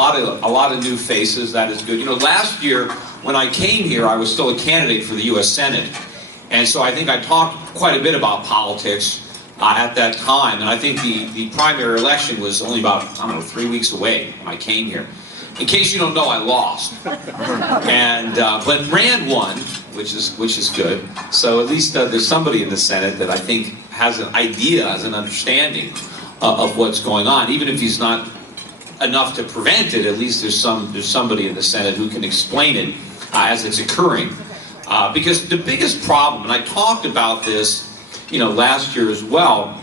lot of new faces. That is good. You know, last year when I came here, I was still a candidate for the U.S. Senate, and so I think I talked quite a bit about politics at that time. And I think the primary election was only about, I don't know, 3 weeks away when I came here. In case you don't know, I lost, and but Rand won, which is good. So at least there's somebody in the Senate that I think has an idea, has an understanding of what's going on. Even if he's not enough to prevent it, at least there's somebody in the Senate who can explain it as it's occurring. Because the biggest problem, and I talked about this, you know, last year as well,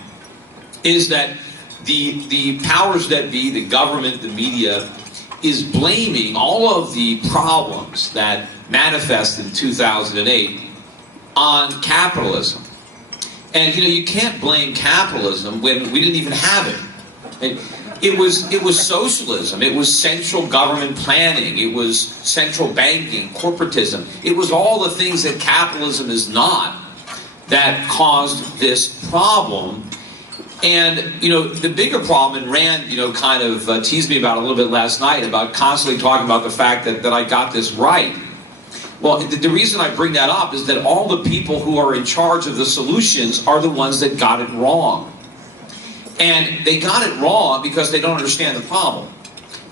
is that the powers that be, the government, the media, is blaming all of the problems that manifested in 2008 on capitalism. And you know, you can't blame capitalism when we didn't even have it. It was socialism. It was central government planning. It was central banking, corporatism. It was all the things that capitalism is not that caused this problem. And, you know, the bigger problem, and Rand, you know, kind of teased me about it a little bit last night, about constantly talking about the fact that I got this right. Well, the reason I bring that up is that all the people who are in charge of the solutions are the ones that got it wrong. And they got it wrong because they don't understand the problem.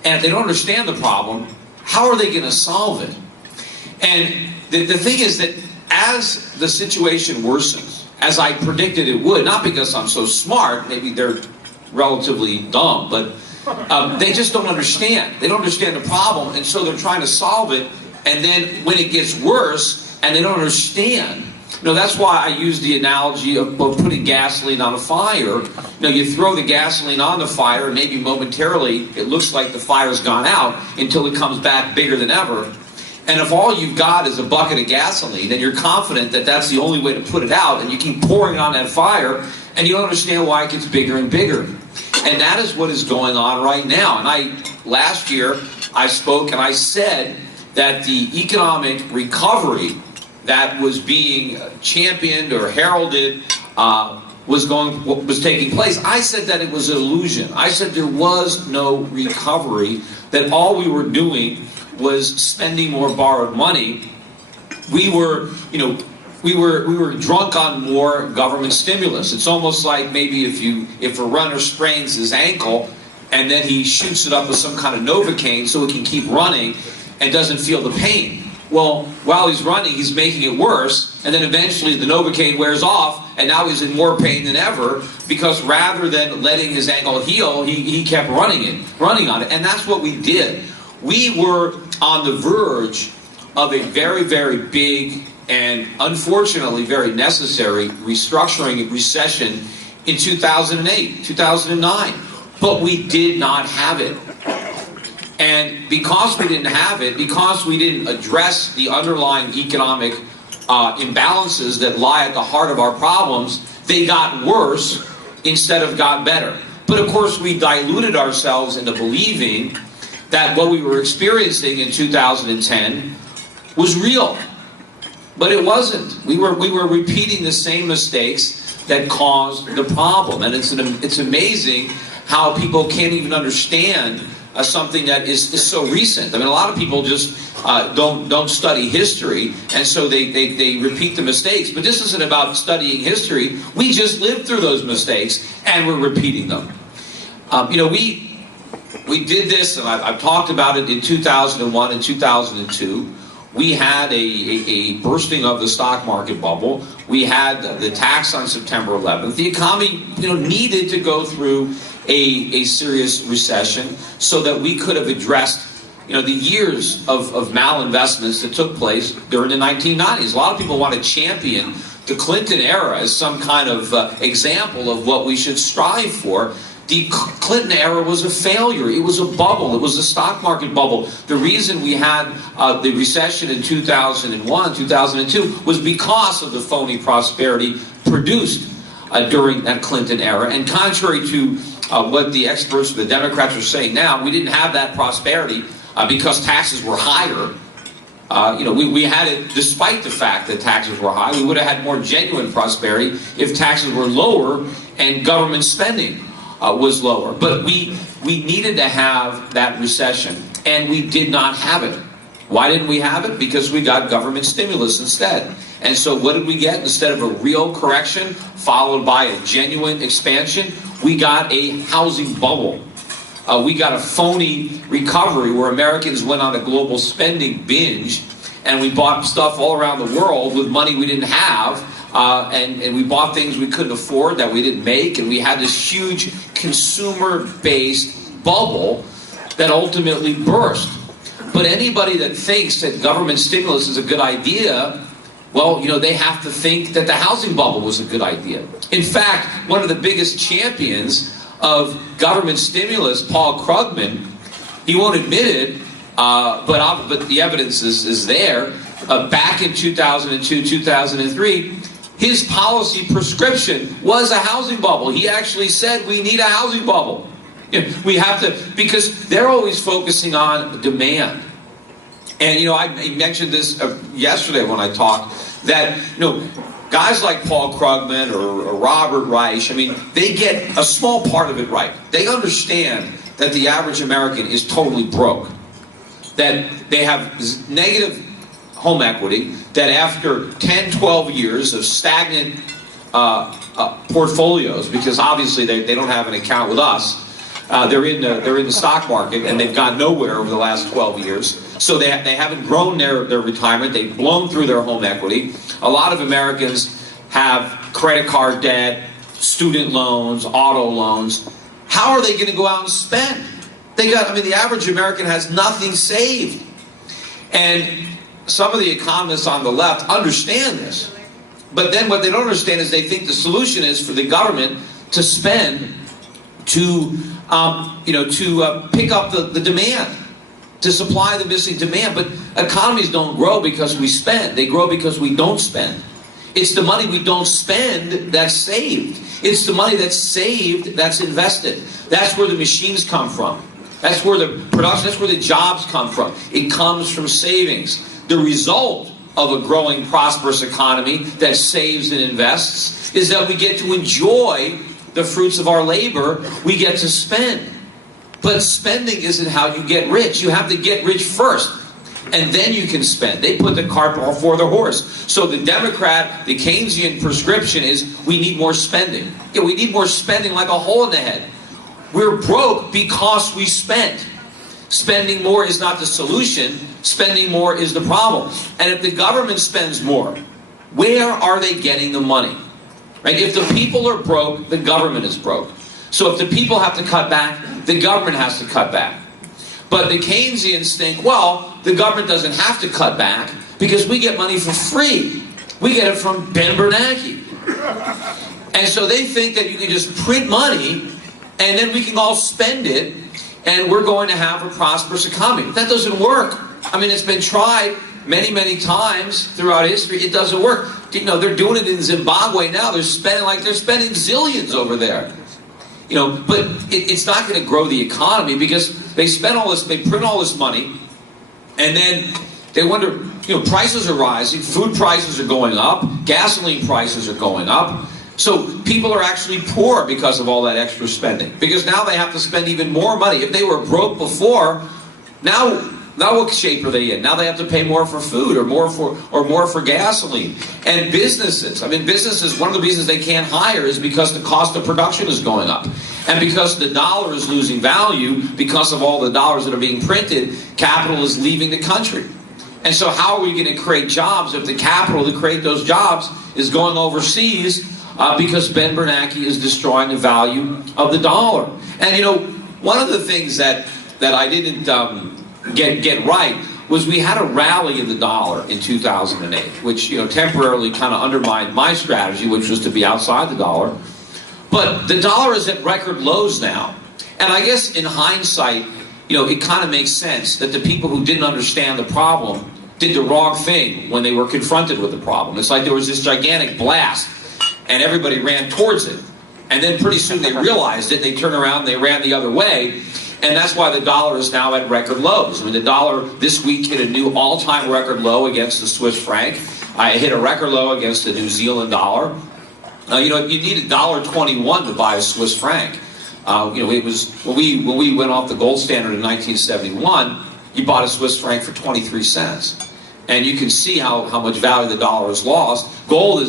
And if they don't understand the problem, how are they going to solve it? And the thing is that as the situation worsens, as I predicted it would, not because I'm so smart, maybe they're relatively dumb, but they just don't understand. They don't understand the problem, and so they're trying to solve it, and then when it gets worse, and they don't understand, you know, that's why I use the analogy of putting gasoline on a fire. You know, you throw the gasoline on the fire, and maybe momentarily it looks like the fire's gone out until it comes back bigger than ever. And if all you've got is a bucket of gasoline, and you're confident that that's the only way to put it out, and you keep pouring it on that fire, and you don't understand why it gets bigger and bigger. And that is what is going on right now. And last year, I spoke and I said that the economic recovery that was being championed or heralded was taking place. I said that it was an illusion. I said there was no recovery, that all we were doing was spending more borrowed money. We were, you know, we were drunk on more government stimulus. It's almost like maybe if a runner sprains his ankle and then he shoots it up with some kind of Novocaine so it can keep running and doesn't feel the pain. Well, while he's running, he's making it worse, and then eventually the Novocaine wears off, and now he's in more pain than ever, because rather than letting his ankle heal, he kept running on it, and that's what we did. We were on the verge of a very, very big and unfortunately very necessary restructuring recession in 2008, 2009. But we did not have it. And because we didn't have it, because we didn't address the underlying economic imbalances that lie at the heart of our problems, they got worse instead of got better. But of course, we diluted ourselves into believing that what we were experiencing in 2010 was real. But it wasn't. We were repeating the same mistakes that caused the problem. And it's amazing how people can't even understand something that is so recent. I mean, a lot of people just don't study history, and so they repeat the mistakes. But this isn't about studying history. We just lived through those mistakes, and we're repeating them. You know, we did this, and I've talked about it in 2001 and 2002. We had a bursting of the stock market bubble. We had the tax on September 11th. The economy, you know, needed to go through a serious recession so that we could have addressed, you know, the years of malinvestments that took place during the 1990s. A lot of people want to champion the Clinton era as some kind of example of what we should strive for. The Clinton era was a failure. It was a bubble. It was a stock market bubble. The reason we had the recession in 2001, 2002 was because of the phony prosperity produced during that Clinton era. And contrary to what the experts, the Democrats are saying now, we didn't have that prosperity because taxes were higher. You know, we had it despite the fact that taxes were high. We would have had more genuine prosperity if taxes were lower and government spending was lower. But we needed to have that recession, and we did not have it. Why didn't we have it? Because we got government stimulus instead. And so what did we get? Instead of a real correction followed by a genuine expansion, we got a housing bubble. We got a phony recovery where Americans went on a global spending binge, and we bought stuff all around the world with money we didn't have, and we bought things we couldn't afford that we didn't make, and we had this huge consumer-based bubble that ultimately burst. But anybody that thinks that government stimulus is a good idea, well, you know, they have to think that the housing bubble was a good idea. In fact, one of the biggest champions of government stimulus, Paul Krugman, he won't admit it, but the evidence is there. Back in 2002, 2003, his policy prescription was a housing bubble. He actually said we need a housing bubble. We have to, because they're always focusing on demand. And, you know, I mentioned this yesterday when I talked, that, you know, guys like Paul Krugman or Robert Reich, I mean, they get a small part of it right. They understand that the average American is totally broke, that they have negative home equity, that after 10, 12 years of stagnant portfolios, because obviously they don't have an account with us, they're in the stock market, and they've gone nowhere over the last 12 years. So they haven't grown their retirement. They've blown through their home equity. A lot of Americans have credit card debt, student loans, auto loans. How are they going to go out and spend? The average American has nothing saved. And some of the economists on the left understand this. But then what they don't understand is they think the solution is for the government to spend to pick up the demand, to supply the missing demand. But economies don't grow because we spend. They grow because we don't spend. It's the money we don't spend that's saved. It's the money that's saved that's invested. That's where the machines come from. That's where the production, that's where the jobs come from. It comes from savings. The result of a growing, prosperous economy that saves and invests is that we get to enjoy the fruits of our labor. We get to spend. But spending isn't how you get rich. You have to get rich first, and then you can spend. They put the cart before the horse. So the Democrat, the Keynesian prescription is we need more spending. Yeah, we need more spending like a hole in the head. We're broke because we spend. Spending more is not the solution. Spending more is the problem. And if the government spends more, where are they getting the money? Right? If the people are broke, the government is broke. So if the people have to cut back, the government has to cut back. But the Keynesians think, well, the government doesn't have to cut back because we get money for free. We get it from Ben Bernanke. And so they think that you can just print money and then we can all spend it and we're going to have a prosperous economy. But that doesn't work. I mean, it's been tried many, many times throughout history. It doesn't work. You know, they're doing it in Zimbabwe now. They're spending zillions over there. You know, but it's not going to grow the economy because they spend all this, they print all this money, and then they wonder, you know, prices are rising, food prices are going up, gasoline prices are going up. So people are actually poor because of all that extra spending. Because now they have to spend even more money. If they were broke before, now what shape are they in? Now they have to pay more for food or more for gasoline. And businesses, one of the reasons they can't hire is because the cost of production is going up. And because the dollar is losing value, because of all the dollars that are being printed, capital is leaving the country. And so how are we going to create jobs if the capital to create those jobs is going overseas because Ben Bernanke is destroying the value of the dollar? And, you know, one of the things that I didn't get right was we had a rally in the dollar in 2008, which, you know, temporarily kind of undermined my strategy, which was to be outside the dollar. But the dollar is at record lows now. And I guess in hindsight, you know, it kind of makes sense that the people who didn't understand the problem did the wrong thing when they were confronted with the problem. It's like there was this gigantic blast and everybody ran towards it. And then pretty soon they realized it, they turned around and they ran the other way. And that's why the dollar is now at record lows. I mean, the dollar this week hit a new all-time record low against the Swiss franc. It hit a record low against the New Zealand dollar. You know, you need $1.21 to buy a Swiss franc. It was when we went off the gold standard in 1971. You bought a Swiss franc for 23 cents. And you can see how much value the dollar has lost. Gold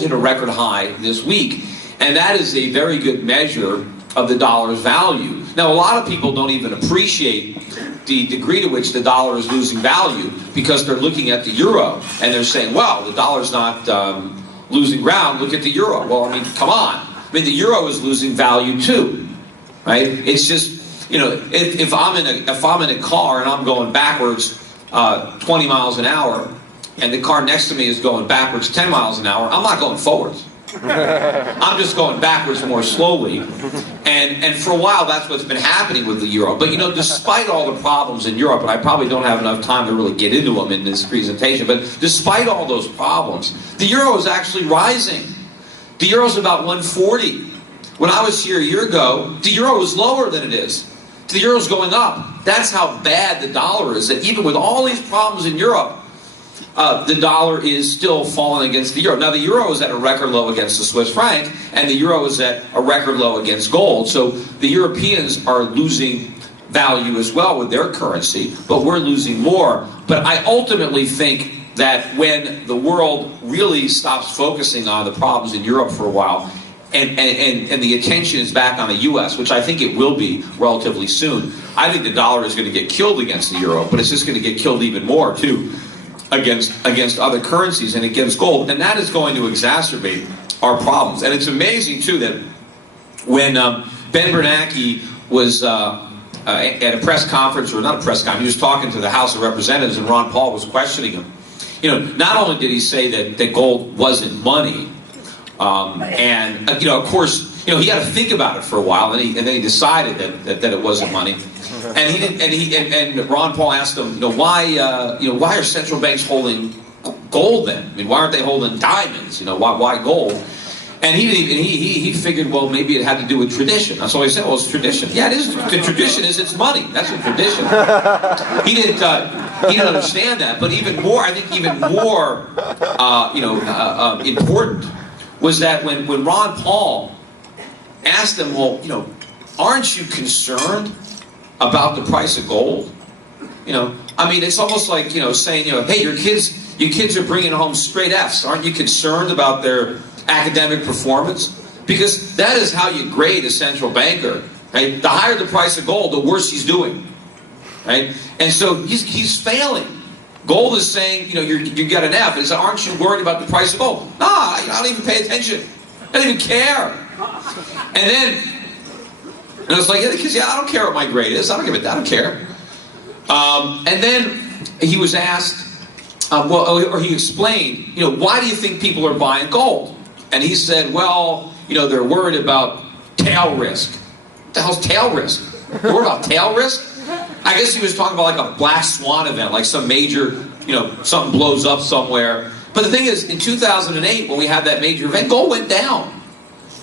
hit a record high this week, and that is a very good measure of the dollar's value. Now, a lot of people don't even appreciate the degree to which the dollar is losing value because they're looking at the euro and they're saying, well, the dollar's not losing ground, look at the euro. Well, I mean, come on. I mean, the euro is losing value too, right? It's just, if I'm in a car and I'm going backwards 20 miles an hour, and the car next to me is going backwards 10 miles an hour, I'm not going forwards. I'm just going backwards more slowly. And for a while, that's what's been happening with the euro. But, despite all the problems in Europe, and I probably don't have enough time to really get into them in this presentation, but despite all those problems, the euro is actually rising. The euro is about 140. When I was here a year ago, the euro was lower than it is. The euro's going up. That's how bad the dollar is. That even with all these problems in Europe, the dollar is still falling against the euro. Now, the euro is at a record low against the Swiss franc, and the euro is at a record low against gold. So the Europeans are losing value as well with their currency, but we're losing more. But I ultimately think that when the world really stops focusing on the problems in Europe for a while, and the attention is back on the U.S., which I think it will be relatively soon, I think the dollar is going to get killed against the euro, but it's just going to get killed even more, too, against other currencies and against gold. And that is going to exacerbate our problems. And it's amazing, too, that when Ben Bernanke was at a press conference, or not a press conference, he was talking to the House of Representatives, and Ron Paul was questioning him. Not only did he say that gold wasn't money, of course, he had to think about it for a while, and then he decided that it wasn't money. And Ron Paul asked him, why are central banks holding gold then? I mean, why aren't they holding diamonds? Why gold? And he figured, well, maybe it had to do with tradition. That's all he said. Well, it's tradition. Yeah, it is. The tradition is it's money. That's a tradition. He didn't understand that. But even more important was that when Ron Paul asked him, well, aren't you concerned about the price of gold? It's almost like, saying, hey, your kids are bringing home straight Fs. Aren't you concerned about their academic performance? Because that is how you grade a central banker, right? The higher the price of gold, the worse he's doing, right? And so he's failing. Gold is saying, you got an F. And he said, aren't you worried about the price of gold? Nah, I don't even pay attention. I don't even care. And it's like, I don't care what my grade is. I don't care. And then he was asked, or he explained, why do you think people are buying gold? And he said, well, they're worried about tail risk. What the hell's tail risk? They're worried about tail risk? I guess he was talking about like a black swan event, like some major, something blows up somewhere. But the thing is, in 2008, when we had that major event, gold went down.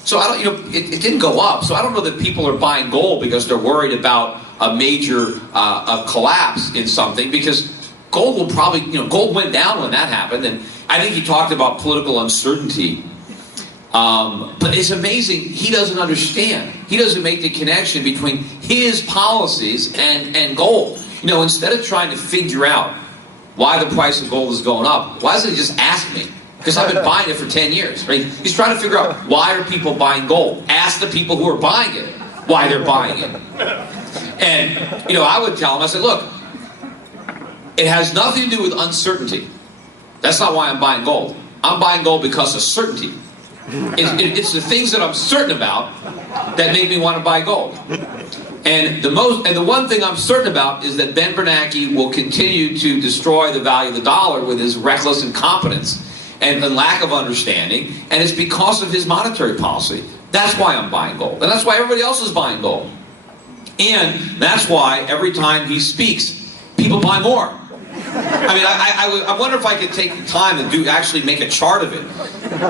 So it didn't go up. So I don't know that people are buying gold because they're worried about a major a collapse in something, because gold will probably, gold went down when that happened. And I think he talked about political uncertainty. But it's amazing, he doesn't understand. He doesn't make the connection between his policies and gold. Instead of trying to figure out why the price of gold is going up, why doesn't he just ask me? Because I've been buying it for 10 years, right? He's trying to figure out, why are people buying gold? Ask the people who are buying it why they're buying it. And, I would tell him, I said, look, it has nothing to do with uncertainty. That's not why I'm buying gold. I'm buying gold because of certainty. It's the things that I'm certain about that make me want to buy gold. And the one thing I'm certain about is that Ben Bernanke will continue to destroy the value of the dollar with his reckless incompetence and lack of understanding, and it's because of his monetary policy. That's why I'm buying gold, and that's why everybody else is buying gold. And that's why every time he speaks, people buy more. I wonder if I could take the time to actually make a chart of it.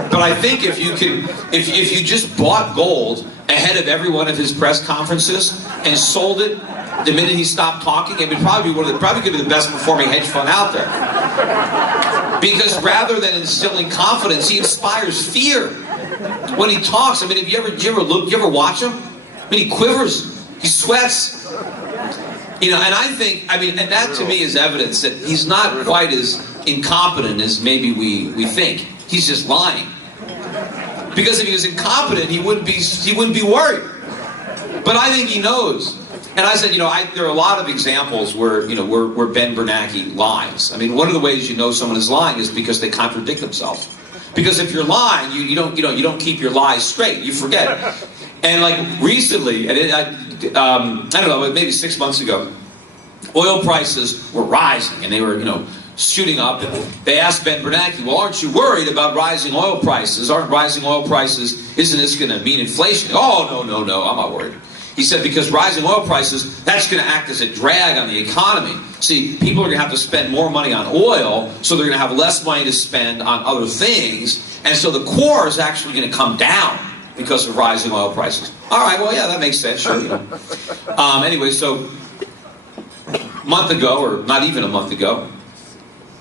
But I think if you just bought gold ahead of every one of his press conferences and sold it the minute he stopped talking, it would probably could be the best performing hedge fund out there. Because rather than instilling confidence, he inspires fear when he talks. Have you ever watch him? I mean, he quivers, he sweats. You know, and I think, I mean, and that to me is evidence that he's not quite as incompetent as maybe we think. He's just lying. Because if he was incompetent, he wouldn't be worried. But I think he knows. And I said, you know, there are a lot of examples where, you know, where Ben Bernanke lies. I mean, one of the ways you know someone is lying is because they contradict themselves. Because if you're lying, you don't keep your lies straight. You forget. And like recently, and I don't know, maybe 6 months ago, oil prices were rising and they were, you know, shooting up. And they asked Ben Bernanke, well, aren't you worried about rising oil prices? Aren't rising oil prices, isn't this going to mean inflation? Oh, no, I'm not worried. He said, because rising oil prices, that's going to act as a drag on the economy. See, people are going to have to spend more money on oil, so they're going to have less money to spend on other things, and so the core is actually going to come down because of rising oil prices. All right, well, yeah, that makes sense, sure. You know. Anyway, so a month ago, or not even a month ago,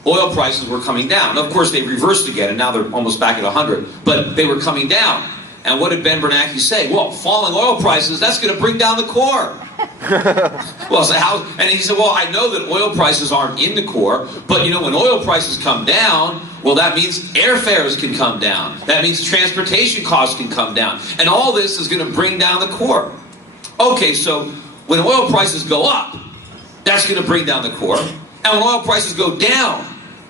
oil prices were coming down. Now, of course, they reversed again, and now they're almost back at 100, but they were coming down. And what did Ben Bernanke say? Well, falling oil prices, that's going to bring down the core. Well, so how? And he said, well, I know that oil prices aren't in the core, but you know, when oil prices come down, well, that means airfares can come down. That means transportation costs can come down. And all this is going to bring down the core. Okay, so when oil prices go up, that's going to bring down the core. And when oil prices go down,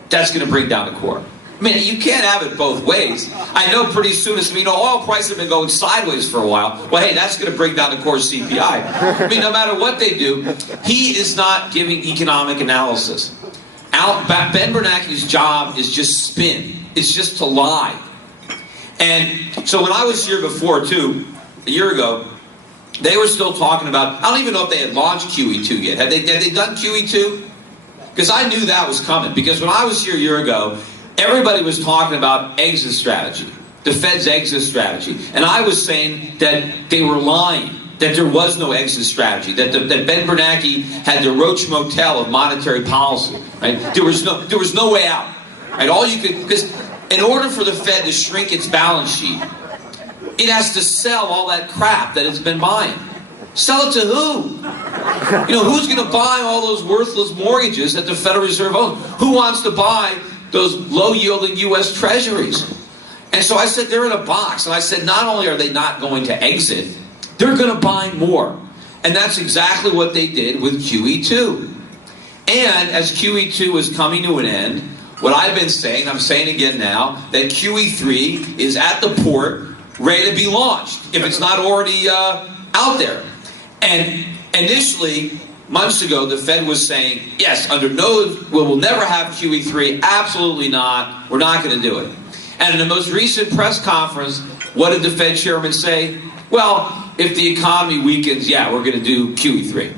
that's going to bring down the core. I mean, you can't have it both ways. I know pretty soon, you know, oil prices have been going sideways for a while. Well, hey, that's going to bring down the core CPI. I mean, no matter what they do, he is not giving economic analysis. Ben Bernanke's job is just spin. It's just to lie. And so when I was here before, too, a year ago, they were still talking about, I don't even know if they had launched QE2 yet. Had they done QE2? Because I knew that was coming. Because when I was here a year ago, everybody was talking about exit strategy, the Fed's exit strategy. And I was saying that they were lying, that there was no exit strategy, that Ben Bernanke had the Roach Motel of monetary policy. Right? There was no way out. Right? All you could, because in order for the Fed to shrink its balance sheet, it has to sell all that crap that it's been buying. Sell it to who? You know, who's going to buy all those worthless mortgages that the Federal Reserve owns? Who wants to buy those low-yielding U.S. treasuries? And so I said, they're in a box. And I said, not only are they not going to exit, they're going to buy more. And that's exactly what they did with QE2. And as QE2 is coming to an end, what I've been saying, I'm saying again now, that QE3 is at the port, ready to be launched, if it's not already out there. And initially, months ago, the Fed was saying, yes, we'll never have QE3, absolutely not, we're not going to do it. And in the most recent press conference, what did the Fed chairman say? Well, if the economy weakens, yeah, we're going to do QE3.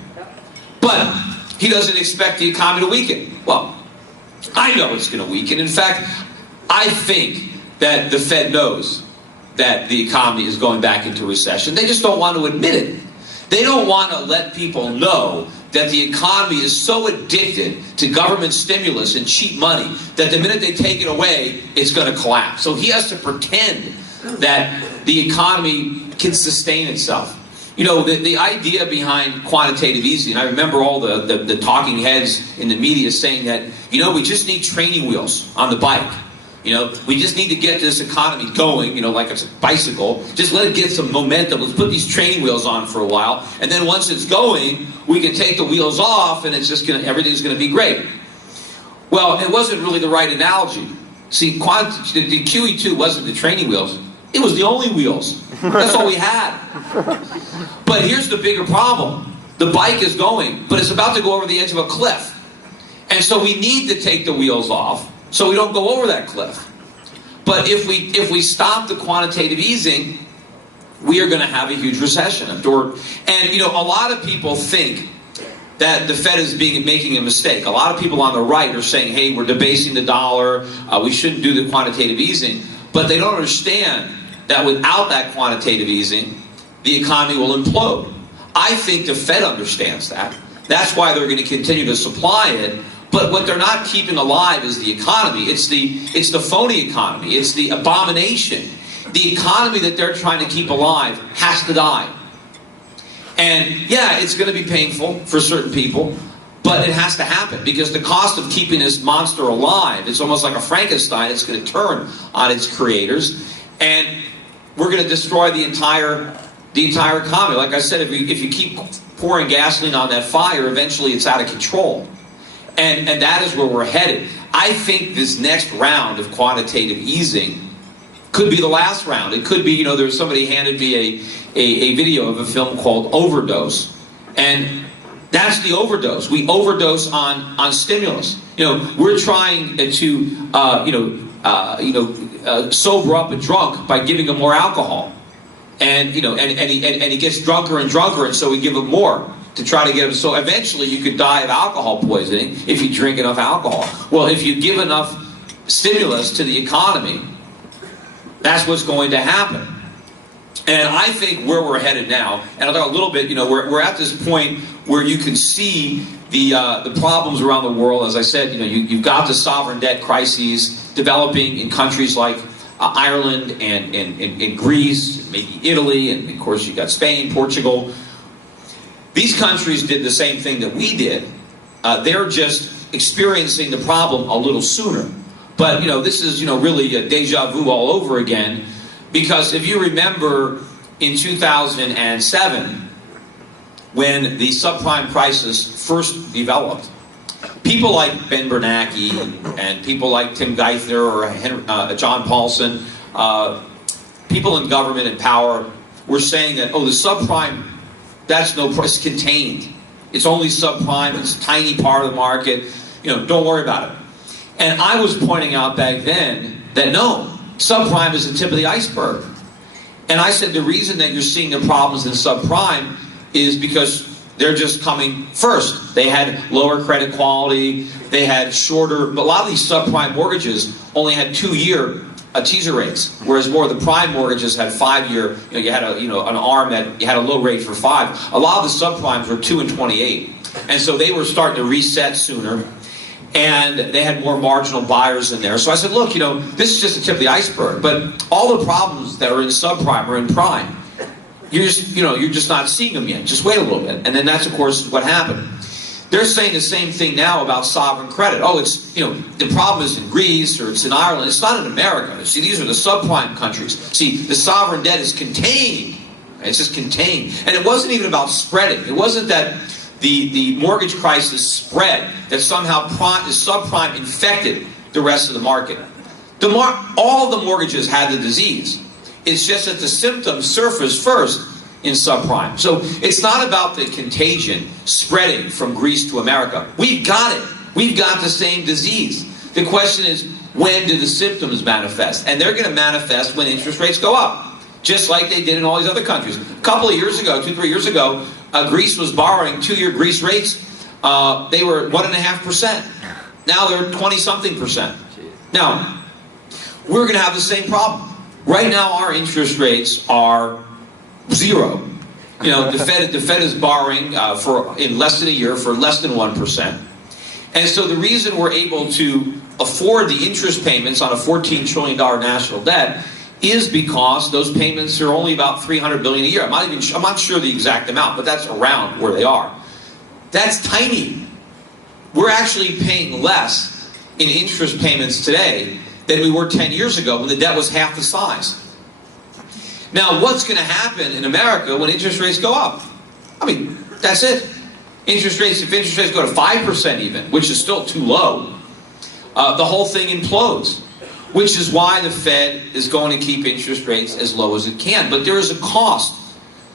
But he doesn't expect the economy to weaken. Well, I know it's going to weaken. In fact, I think that the Fed knows that the economy is going back into recession. They just don't want to admit it. They don't want to let people know that the economy is so addicted to government stimulus and cheap money that the minute they take it away, it's going to collapse. So he has to pretend that the economy can sustain itself. You know, the idea behind quantitative easing, I remember all the talking heads in the media saying that, you know, we just need training wheels on the bike. You know, we just need to get this economy going, you know, like it's a bicycle. Just let it get some momentum. Let's put these training wheels on for a while. And then once it's going, we can take the wheels off and it's just everything's going to be great. Well, it wasn't really the right analogy. See, the QE2 wasn't the training wheels. It was the only wheels. That's all we had. But here's the bigger problem. The bike is going, but it's about to go over the edge of a cliff. And so we need to take the wheels off so we don't go over that cliff. But if we stop the quantitative easing, we are going to have a huge recession. And, you know, a lot of people think that the Fed is making a mistake. A lot of people on the right are saying, hey, we're debasing the dollar, we shouldn't do the quantitative easing. But they don't understand that without that quantitative easing, the economy will implode. I think the Fed understands that. That's why they're going to continue to supply it. But what they're not keeping alive is the economy. It's the phony economy. It's the abomination. The economy that they're trying to keep alive has to die. And yeah, it's going to be painful for certain people, but it has to happen because the cost of keeping this monster alive, it's almost like a Frankenstein. It's going to turn on its creators, and we're going to destroy the entire economy. Like I said, if you keep pouring gasoline on that fire, eventually it's out of control. And that is where we're headed. I think this next round of quantitative easing could be the last round. It could be, there's somebody handed me a video of a film called Overdose. And that's the overdose. We overdose on stimulus. We're trying to, sober up a drunk by giving him more alcohol. And, he gets drunker and drunker, and so we give him more to try to get him. So eventually you could die of alcohol poisoning if you drink enough alcohol. Well, if you give enough stimulus to the economy, that's what's going to happen. And I think where we're headed now, and I'll talk a little bit, we're at this point where you can see the problems around the world. As I said, you've got the sovereign debt crises developing in countries like Ireland and Greece, maybe Italy, and of course you've got Spain, Portugal. These countries did the same thing that we did. They're just experiencing the problem a little sooner. But, this is, really a deja vu all over again. Because if you remember in 2007, when the subprime crisis first developed, people like Ben Bernanke and people like Tim Geithner or John Paulson, people in government and power were saying that, the subprime, that's no price, contained. It's only subprime, it's a tiny part of the market, don't worry about it. And I was pointing out back then that no, subprime is the tip of the iceberg. And I said the reason that you're seeing the problems in subprime is because they're just coming first. They had lower credit quality, they had shorter, but a lot of these subprime mortgages only had 2-year teaser rates, whereas more of the prime mortgages had 5-year. You had an arm that you had a low rate for 5. A lot of the subprimes were 2 and 28, and so they were starting to reset sooner, and they had more marginal buyers in there. So I said, look, this is just the tip of the iceberg, but all the problems that are in subprime are in prime. You're just not seeing them yet. Just wait a little bit, and then that's of course what happened. They're saying the same thing now about sovereign credit. Oh, it's, the problem is in Greece or it's in Ireland. It's not in America. See, these are the subprime countries. See, the sovereign debt is contained. It's just contained. And it wasn't even about spreading. It wasn't that the mortgage crisis spread, that somehow the subprime infected the rest of the market. All of the mortgages had the disease. It's just that the symptoms surfaced first in subprime. So it's not about the contagion spreading from Greece to America. We've got it. We've got the same disease. The question is, when do the symptoms manifest? And they're going to manifest when interest rates go up, just like they did in all these other countries. A couple of years ago, 2-3 years ago, Greece was borrowing 2-year Greece rates. They were 1.5%. Now they're 20-something%. Now, we're going to have the same problem. Right now, our interest rates are 0. The Fed is borrowing in less than a year for less than 1%. And so the reason we're able to afford the interest payments on a $14 trillion national debt is because those payments are only about $300 billion a year. I'm not sure the exact amount, but that's around where they are. That's tiny. We're actually paying less in interest payments today than we were 10 years ago when the debt was half the size. Now, what's going to happen in America when interest rates go up? That's it. If interest rates go to 5% even, which is still too low, the whole thing implodes, which is why the Fed is going to keep interest rates as low as it can. But there is a cost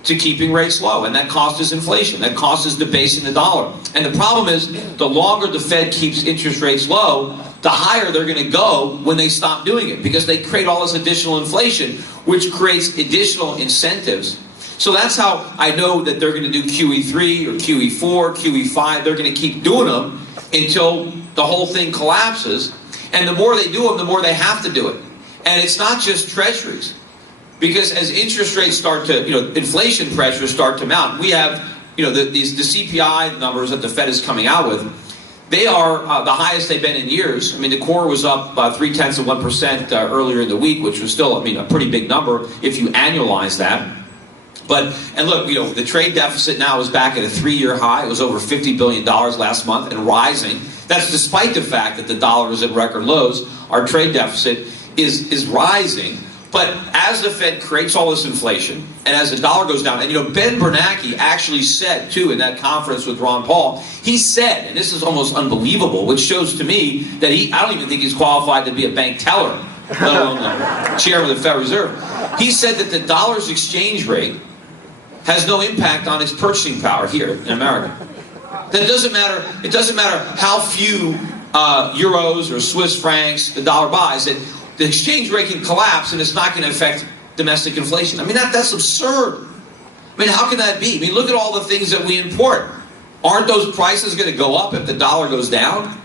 to keeping rates low, and that cost is inflation. That cost is debasing the dollar. And the problem is, the longer the Fed keeps interest rates low, the higher they're going to go when they stop doing it, because they create all this additional inflation, which creates additional incentives. So that's how I know that they're going to do QE3 or QE4, QE5. They're going to keep doing them until the whole thing collapses. And the more they do them, the more they have to do it. And it's not just treasuries. Because as interest rates start to, inflation pressures start to mount, we have, the CPI numbers that the Fed is coming out with. They are the highest they've been in years. The core was up 0.3% earlier in the week, which was still, a pretty big number if you annualize that. And look, the trade deficit now is back at a 3-year high. It was over $50 billion last month and rising. That's despite the fact that the dollar is at record lows. Our trade deficit is rising. But as the Fed creates all this inflation, and as the dollar goes down, and Ben Bernanke actually said, too, in that conference with Ron Paul, he said, and this is almost unbelievable, which shows to me that I don't even think he's qualified to be a bank teller, let alone the chairman of the Federal Reserve. He said that the dollar's exchange rate has no impact on its purchasing power here in America. That it doesn't matter how few euros or Swiss francs the dollar buys, that the exchange rate can collapse and it's not going to affect domestic inflation. I mean, that's absurd. I mean, how can that be? I mean, look at all the things that we import. Aren't those prices going to go up if the dollar goes down?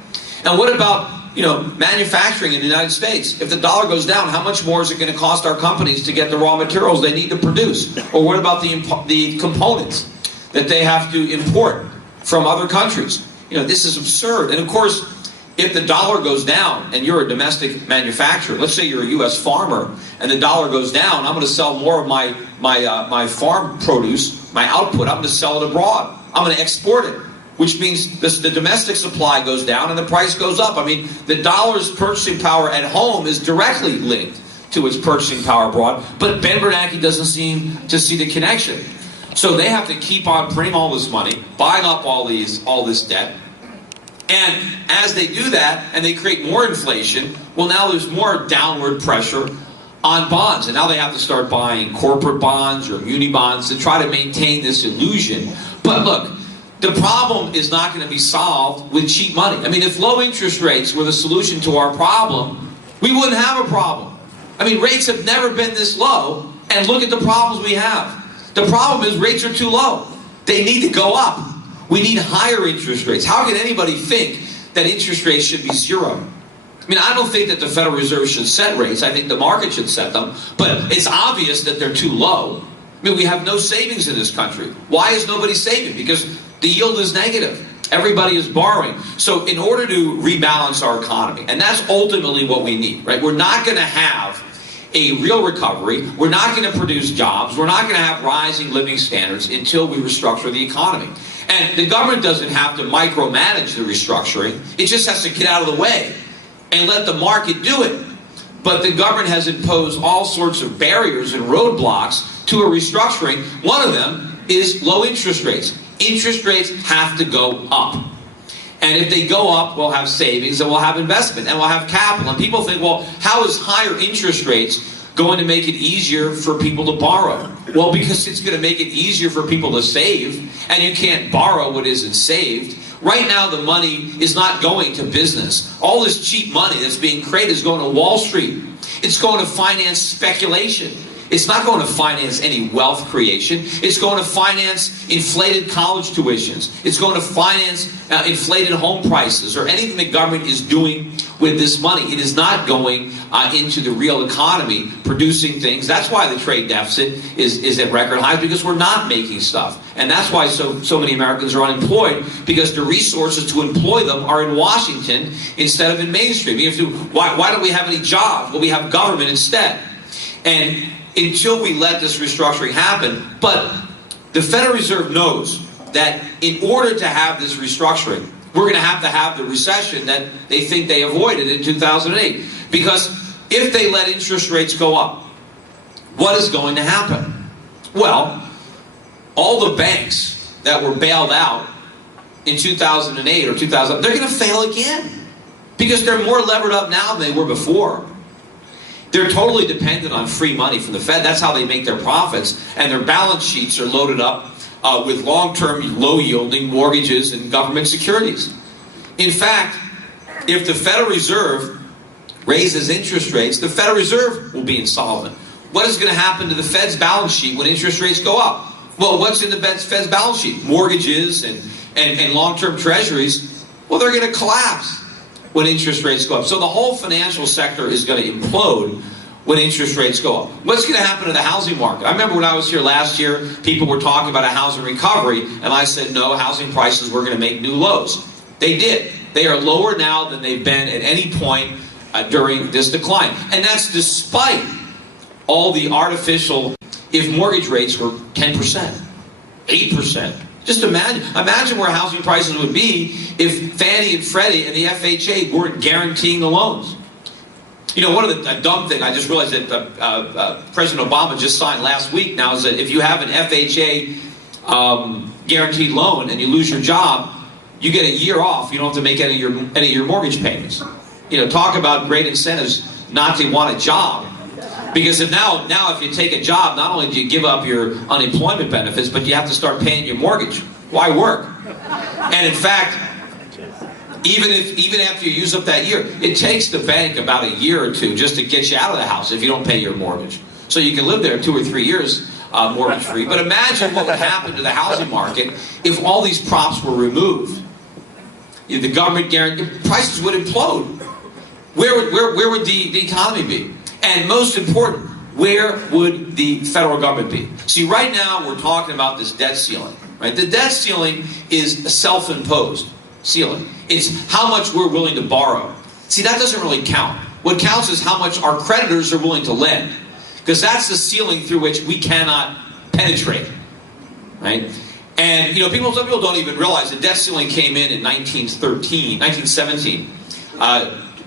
And what about, manufacturing in the United States? If the dollar goes down, how much more is it going to cost our companies to get the raw materials they need to produce? Or what about the components that they have to import from other countries? This is absurd. And of course, if the dollar goes down and you're a domestic manufacturer, let's say you're a U.S. farmer and the dollar goes down, I'm going to sell more of my farm produce, my output, I'm going to sell it abroad. I'm going to export it, which means the domestic supply goes down and the price goes up. I mean, the dollar's purchasing power at home is directly linked to its purchasing power abroad, but Ben Bernanke doesn't seem to see the connection. So they have to keep on printing all this money, buying up all this debt. And as they do that, and they create more inflation, well, now there's more downward pressure on bonds. And now they have to start buying corporate bonds or muni bonds to try to maintain this illusion. But look, the problem is not going to be solved with cheap money. I mean, if low interest rates were the solution to our problem, we wouldn't have a problem. I mean, rates have never been this low, and look at the problems we have. The problem is rates are too low. They need to go up. We need higher interest rates. How can anybody think that interest rates should be zero? I mean, I don't think that the Federal Reserve should set rates. I think the market should set them. But it's obvious that they're too low. I mean, we have no savings in this country. Why is nobody saving? Because the yield is negative. Everybody is borrowing. So in order to rebalance our economy, and that's ultimately what we need, right? We're not going to have a real recovery. We're not going to produce jobs. We're not going to have rising living standards until we restructure the economy. And the government doesn't have to micromanage the restructuring. It just has to get out of the way and let the market do it. But the government has imposed all sorts of barriers and roadblocks to a restructuring. One of them is low interest rates. Interest rates have to go up. And if they go up, we'll have savings and we'll have investment and we'll have capital. And people think, well, how is higher interest rates going to make it easier for people to borrow? Well, because it's going to make it easier for people to save, and you can't borrow what isn't saved. Right now, the money is not going to business. All this cheap money that's being created is going to Wall Street. It's going to finance speculation. It's not going to finance any wealth creation. It's going to finance inflated college tuitions. It's going to finance inflated home prices or anything the government is doing with this money. It is not going into the real economy, producing things. That's why the trade deficit is at record highs, because we're not making stuff. And that's why so many Americans are unemployed, because the resources to employ them are in Washington instead of in Main Street. Why don't we have any jobs? Well, we have government instead. And until we let this restructuring happen, but the Federal Reserve knows that in order to have this restructuring, we're going to have the recession that they think they avoided in 2008. Because if they let interest rates go up, what is going to happen? Well, all the banks that were bailed out in 2008 or 2000, they're going to fail again. Because they're more levered up now than they were before. They're totally dependent on free money from the Fed. That's how they make their profits. And their balance sheets are loaded up with long-term, low-yielding mortgages and government securities. In fact, if the Federal Reserve raises interest rates, the Federal Reserve will be insolvent. What is going to happen to the Fed's balance sheet when interest rates go up? Well, what's in the Fed's balance sheet? Mortgages and long-term treasuries. Well, they're going to collapse when interest rates go up. So the whole financial sector is going to implode when interest rates go up. What's going to happen to the housing market? I remember when I was here last year, people were talking about a housing recovery, and I said, no, housing prices were going to make new lows. They did. They are lower now than they've been at any point during this decline. And that's despite all the artificial if mortgage rates were 10%, 8%. Just imagine where housing prices would be if Fannie and Freddie and the FHA weren't guaranteeing the loans. You know, a dumb thing I just realized that President Obama just signed last week now is that if you have an FHA guaranteed loan and you lose your job, you get a year off. You don't have to make any of your mortgage payments. You know, talk about great incentives not to want a job. Because if now if you take a job, not only do you give up your unemployment benefits, but you have to start paying your mortgage. Why work? And in fact, even after you use up that year, it takes the bank about a year or two just to get you out of the house if you don't pay your mortgage. So you can live there 2 or 3 years mortgage free. But imagine what would happen to the housing market if all these props were removed. The government guaranteed prices would implode. Where would the economy be? And most important, where would the federal government be? See, right now we're talking about this debt ceiling. Right? The debt ceiling is a self-imposed ceiling. It's how much we're willing to borrow. See, that doesn't really count. What counts is how much our creditors are willing to lend. Because that's the ceiling through which we cannot penetrate. Right? And, you know, some people don't even realize the debt ceiling came in 1917,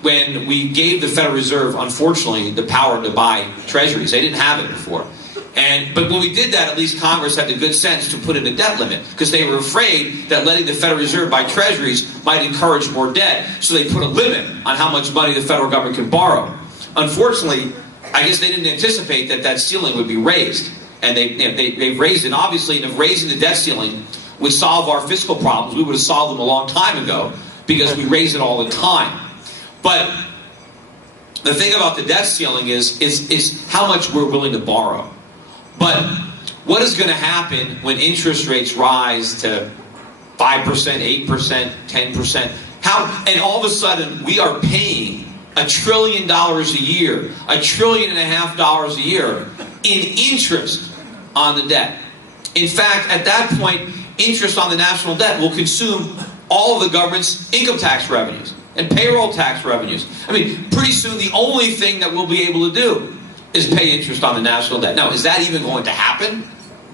when we gave the Federal Reserve, unfortunately, the power to buy treasuries. They didn't have it before. But when we did that, at least Congress had the good sense to put in a debt limit, because they were afraid that letting the Federal Reserve buy treasuries might encourage more debt. So they put a limit on how much money the federal government can borrow. Unfortunately, I guess they didn't anticipate that ceiling would be raised. And they've raised it. Obviously, if raising the debt ceiling would solve our fiscal problems, we would have solved them a long time ago, because we raise it all the time. But the thing about the debt ceiling is how much we're willing to borrow. But what is going to happen when interest rates rise to 5%, 8%, 10%? And all of a sudden we are paying $1 trillion a year, $1.5 trillion a year in interest on the debt. In fact, at that point, interest on the national debt will consume all of the government's income tax revenues and payroll tax revenues. I mean, pretty soon the only thing that we'll be able to do is pay interest on the national debt. Now, is that even going to happen?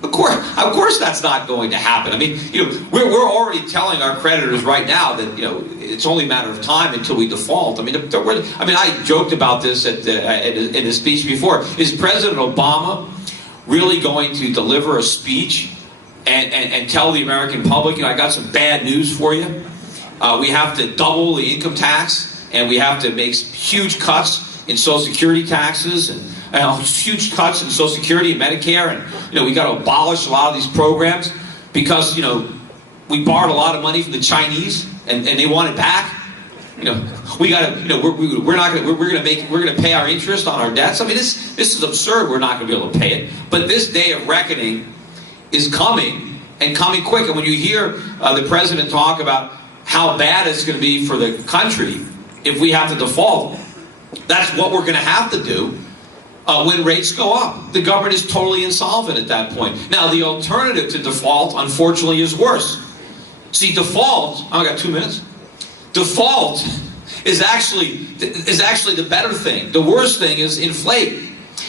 Of course that's not going to happen. I mean, you know, we're already telling our creditors right now that, you know, it's only a matter of time until we default. I mean, I joked about this in a speech before. Is President Obama really going to deliver a speech and tell the American public, you know, I got some bad news for you? We have to double the income tax, and we have to make huge cuts in Social Security taxes, and huge cuts in Social Security and Medicare, and, you know, we got to abolish a lot of these programs because, you know, we borrowed a lot of money from the Chinese, and they want it back. You know, we got to, you know, we're going to pay our interest on our debts. I mean, this is absurd. We're not going to be able to pay it. But this day of reckoning is coming, and coming quick. And when you hear the president talk about how bad it's going to be for the country if we have to default, that's what we're going to have to do when rates go up. The government is totally insolvent at that point. Now, the alternative to default, unfortunately, is worse. See, default, I got 2 minutes. Default is actually the better thing. The worst thing is inflate.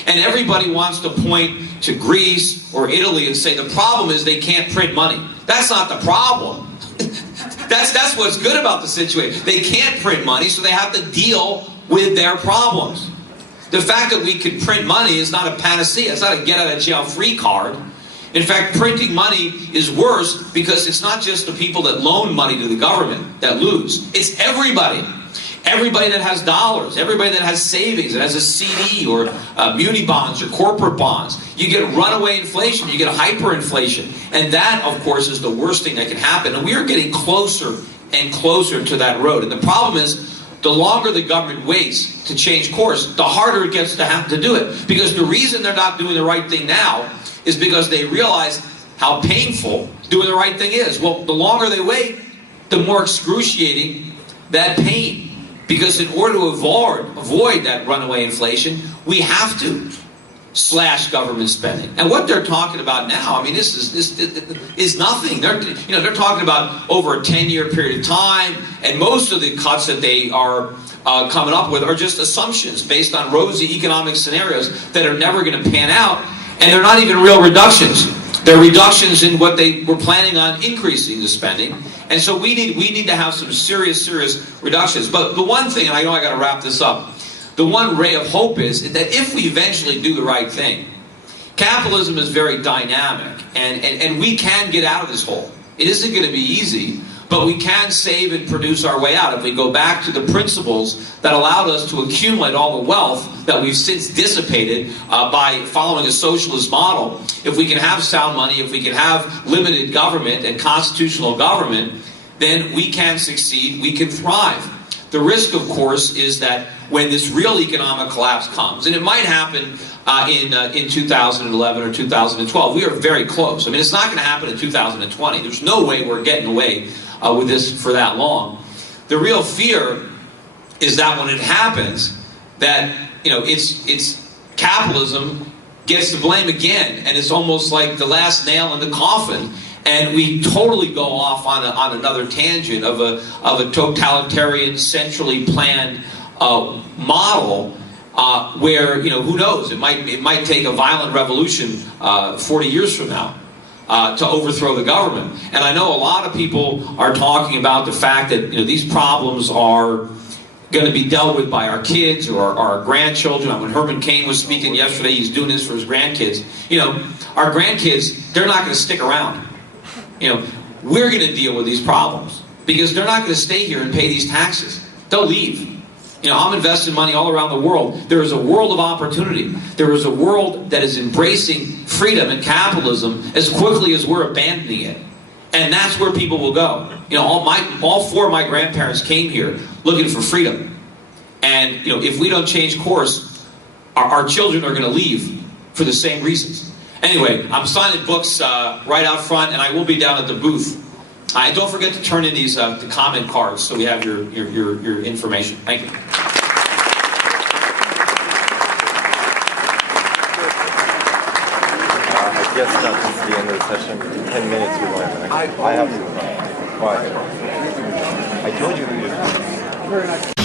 And everybody wants to point to Greece or Italy and say the problem is they can't print money. That's not the problem. That's what's good about the situation. They can't print money, so they have to deal with their problems. The fact that we can print money is not a panacea. It's not a get-out-of-jail-free card. In fact, printing money is worse because it's not just the people that loan money to the government that lose. It's everybody. Everybody that has dollars, everybody that has savings, that has a CD or muni bonds or corporate bonds. You get runaway inflation, you get hyperinflation. And that, of course, is the worst thing that can happen. And we are getting closer and closer to that road. And the problem is, the longer the government waits to change course, the harder it gets to have to do it. Because the reason they're not doing the right thing now is because they realize how painful doing the right thing is. Well, the longer they wait, the more excruciating that pain. Because in order to avoid that runaway inflation, we have to slash government spending. And what they're talking about now, I mean, this is nothing. They're talking about over a 10-year period of time, and most of the cuts that they are coming up with are just assumptions based on rosy economic scenarios that are never going to pan out. And they're not even real reductions. They're reductions in what they were planning on increasing the spending. And so we need to have some serious reductions. But the one thing, and I know I got to wrap this up, the one ray of hope is that if we eventually do the right thing, capitalism is very dynamic, and we can get out of this hole. It isn't going to be easy, but we can save and produce our way out if we go back to the principles that allowed us to accumulate all the wealth that we've since dissipated by following a socialist model. If we can have sound money, if we can have limited government and constitutional government, then we can succeed, we can thrive. The risk, of course, is that when this real economic collapse comes, and it might happen in 2011 or 2012, we are very close. I mean, it's not going to happen in 2020. There's no way we're getting away with this for that long. The real fear is that when it happens, that it's capitalism gets the blame again, and it's almost like the last nail in the coffin, and we totally go off on another tangent of a totalitarian, centrally planned model where who knows, it might take a violent revolution 40 years from now to overthrow the government. And I know a lot of people are talking about the fact that these problems are going to be dealt with by our kids or our grandchildren. When Herman Cain was speaking yesterday, he's doing this for his grandkids. Our grandkids, they're not going to stick around. We're going to deal with these problems because they're not going to stay here and pay these taxes. They'll leave. I'm investing money all around the world. There is a world of opportunity. There is a world that is embracing freedom and capitalism as quickly as we're abandoning it. And that's where people will go. All four of my grandparents came here looking for freedom. And, if we don't change course, our children are going to leave for the same reasons. Anyway, I'm signing books right out front, and I will be down at the booth. Don't forget to turn in these the comment cards so we have your information. Thank you. I guess that's the end of the session. In 10 minutes we're going. I have to. Why? I told you we would.